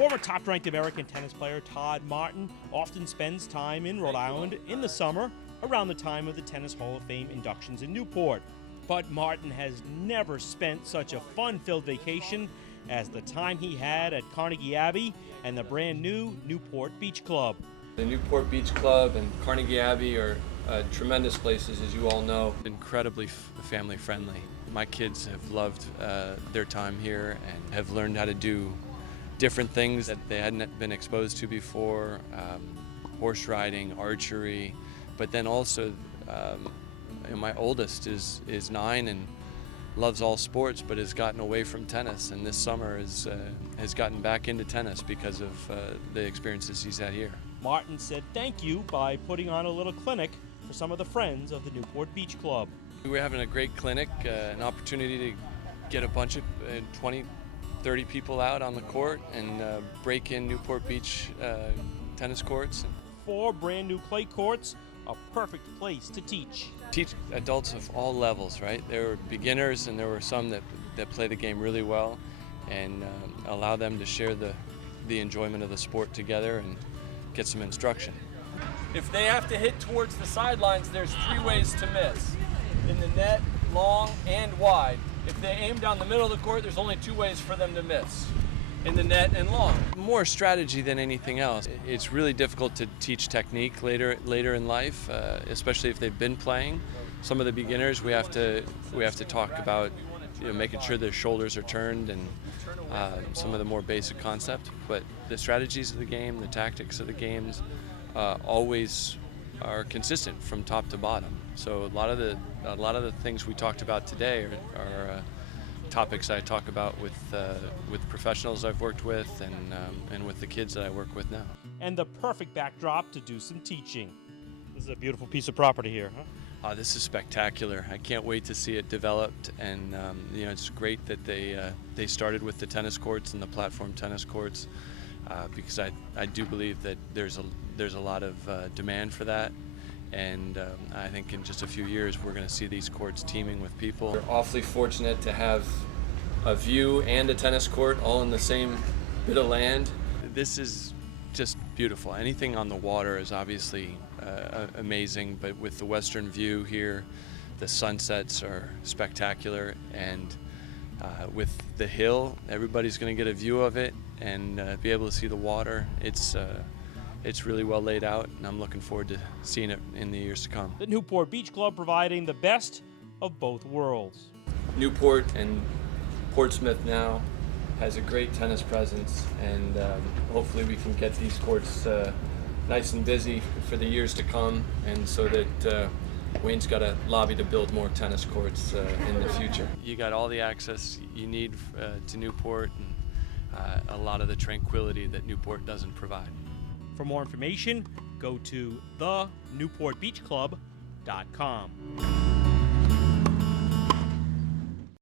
Former top-ranked American tennis player Todd Martin often spends time in Rhode Island in the summer around the time of the Tennis Hall of Fame inductions in Newport. But Martin has never spent such a fun-filled vacation as the time he had at Carnegie Abbey and the brand new Newport Beach Club. The Newport Beach Club and Carnegie Abbey are tremendous places, as you all know. Incredibly family friendly. My kids have loved their time here and have learned how to do different things that they hadn't been exposed to before, horse riding, archery, but then also my oldest is 9 and loves all sports, but has gotten away from tennis, and this summer has gotten back into tennis because of the experiences he's had here. Martin said thank you by putting on a little clinic for some of the friends of the Newport Beach Club. We're having a great clinic, an opportunity to get a bunch of 20, 30 people out on the court and break in Newport Beach tennis courts. 4 brand new clay courts, a perfect place to teach. Teach adults of all levels, right? There were beginners and there were some that play the game really well, and allow them to share the enjoyment of the sport together and get some instruction. If they have to hit towards the sidelines, there's 3 ways to miss. In the net, long, and wide. If they aim down the middle of the court, there's only 2 ways for them to miss. In the net and long. More strategy than anything else. It's really difficult to teach technique later in life, especially if they've been playing. Some of the beginners we have to talk about, making sure their shoulders are turned and some of the more basic concepts. But the strategies of the game, the tactics of the games, always are consistent from top to bottom. So a lot of the things we talked about today are topics I talk about with professionals I've worked with and with the kids that I work with now. And the perfect backdrop to do some teaching. This is a beautiful piece of property here, huh? This is spectacular. I can't wait to see it developed, and it's great that they started with the tennis courts and the platform tennis courts, because I do believe that there's a lot of demand for that. And I think in just a few years we're going to see these courts teeming with people. We're awfully fortunate to have a view and a tennis court all in the same bit of land. This is just beautiful. Anything on the water is obviously amazing, but with the western view here, the sunsets are spectacular, and with the hill, everybody's going to get a view of it and be able to see the water. It's really well laid out, and I'm looking forward to seeing it in the years to come. The Newport Beach Club providing the best of both worlds. Newport and Portsmouth now has a great tennis presence, and hopefully we can get these courts nice and busy for the years to come, and so that Wayne's got a lobby to build more tennis courts in the future. You got all the access you need to Newport, and a lot of the tranquility that Newport doesn't provide. For more information, go to thenewportbeachclub.com.